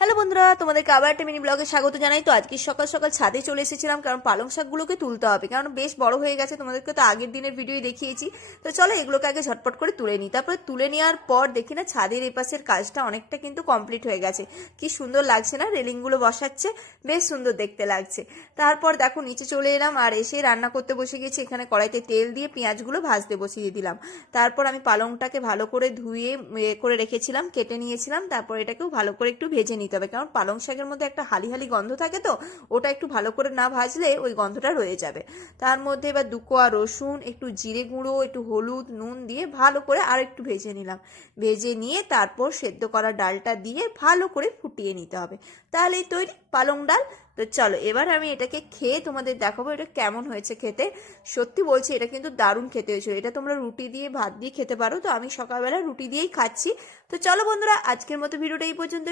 Hello বন্ধুরা, তোমাদেরকে আবার একটা মিনি ব্লগে স্বাগত জানাই। তো আজকে সকাল সকাল ছাদে চলে এসেছিলাম, কারণ পালং শাকগুলোকে তুলতে হবে, কারণ বেশ বড় হয়ে গেছে। তোমাদেরকে তো আগের দিনের ভিডিও দেখিয়েছি। তো চলো এগুলোকে আগে ঝটপট করে তুলে নিই। তারপরে তুলে নেওয়ার পর দেখি না ছাদের এই পাশের কাজটা অনেকটা কিন্তু কমপ্লিট হয়ে গেছে। কি সুন্দর লাগছে না, রেলিংগুলো বসাচ্ছে, বেশ সুন্দর দেখতে লাগছে। তারপর দেখো নিচে চলে এলাম আর এসে রান্না করতে বসে গেছি। এখানে কড়াইতে তেল দিয়ে পেঁয়াজগুলো ভাজতে বসিয়ে দিলাম। তারপর আমি পালংটাকে ভালো করে ধুয়ে করে রেখেছিলাম, কেটে নিয়েছিলাম। তারপর এটাকেও ভালো করে একটু ভেজে নিতে হবে, কারণ পালং শাকের মধ্যে একটা হালি হালি গন্ধ থাকে, তো ওটা একটু ভালো করে না ভাজলে ওই গন্ধটা রয়ে যাবে। তার মধ্যে এবার 2 কোয়া রসুন, একটু জিরে গুঁড়ো, একটু হলুদ, নুন দিয়ে ভালো করে আর একটু ভেজে নিলাম। ভেজে নিয়ে তারপর সেদ্ধ করা ডালটা দিয়ে ভালো করে ফুটিয়ে নিতে হবে, তাহলেই তৈরি পালং ডাল। তো চলো এবার আমি এটাকে খেয়ে তোমাদের দেখাবো এটা কেমন হয়েছে খেতে। সত্যি বলছি, এটা কিন্তু দারুণ খেতে হয়েছিল। এটা তোমরা রুটি দিয়ে, ভাত দিয়ে খেতে পারো। তো আমি সকালবেলা রুটি দিয়েই খাচ্ছি। তো চলো বন্ধুরা, আজকের মতো ভিডিওটা এই পর্যন্ত।